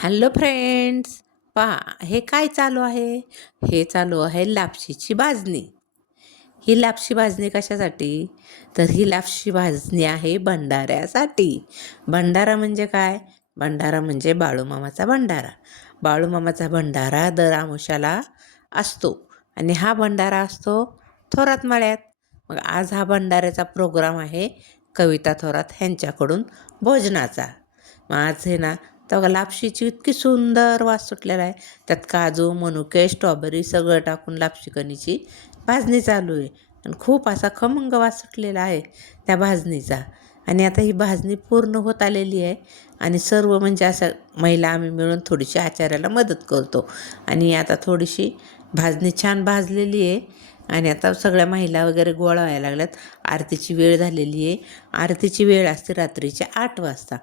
Hello friends, पहा हे काय चालू आहे. हे चालू आहे लापशीची भाजणी. ही लापशी भाजणी कशासाठी? तर ही लापशी भाजणी आहे भंडाऱ्यासाठी. भंडारा म्हणजे काय? भंडारा म्हणजे बाळूमामाचा भंडारा. बाळूमामाचा भंडारा दर अमावास्येला असतो आणि हा भंडारा असतो थोरात मळ्यात. मग आज हा भंडाऱ्याचा प्रोग्राम आहे कविता थोरात ह्यांच्याकडून भोजनाचा. मग आज हे ना तर लापशीची इतकी सुंदर वास सुटलेला आहे. त्यात काजू, मनुके, स्ट्रॉबेरी सगळं टाकून लापशी कणीची भाजणी चालू आहे आणि खूप असा खमंग वास सुटलेला आहे त्या भाजणीचा. आणि आता ही भाजणी पूर्ण होत आलेली आहे आणि सर्व म्हणजे असं महिला आम्ही मिळून थोडीशी आचार्याला मदत करतो. आणि आता थोडीशी भाजणी छान भाजलेली आहे आणि आता सगळ्या महिला वगैरे गोळा व्हायला लागल्यात. आरतीची वेळ झालेली आहे. आरतीची वेळ असते रात्रीच्या 8 वाजता.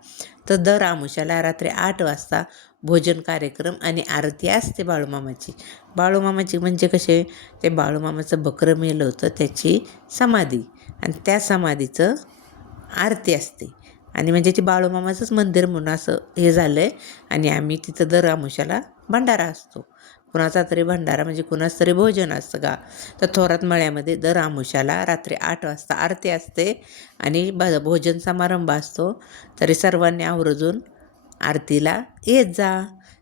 तर दर अमावास्येला रात्री 8 वाजता भोजन कार्यक्रम आणि आरती असते बाळूमामाची. बाळूमामाची म्हणजे कसे, ते बाळूमामाचं बकरं मेलं होतं त्याची समाधी आणि त्या समाधीचं आरती असते. आणि म्हणजे ते बाळूमामाचंच मंदिर म्हणून असं हे झालं आहे. आणि आम्ही तिथं दर अमावास्येला भंडारा असतो. कुणाचा तरी भंडारा म्हणजे कुणाचं तरी भोजन असतं का. तर थोरात मळ्यामध्ये दर अमावास्येला रात्री 8 वाजता आरती असते आणि भोजन समारंभ असतो. तरी सर्वांनी आवर्जून आरतीला येत जा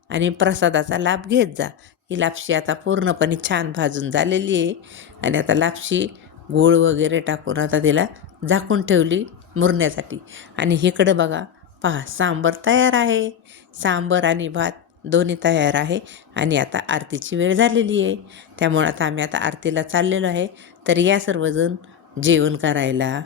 आणि प्रसादाचा लाभ घेत जा. ही लापशी आता पूर्णपणे छान भाजून झालेली आहे आणि आता लापशी गूळ वगैरे टाकून आता तिला झाकून ठेवली मुरण्यासाठी. आणि इकडं बघा, पहा सांबार तयार आहे. सांबार आणि भात दोन्ही तयार आहे आणि आता आरतीची वेळ झालेली आहे. त्यामुळे आता आम्ही आता आरतीला चाललेलो आहे. तर या सर्वजण जेवण करायला.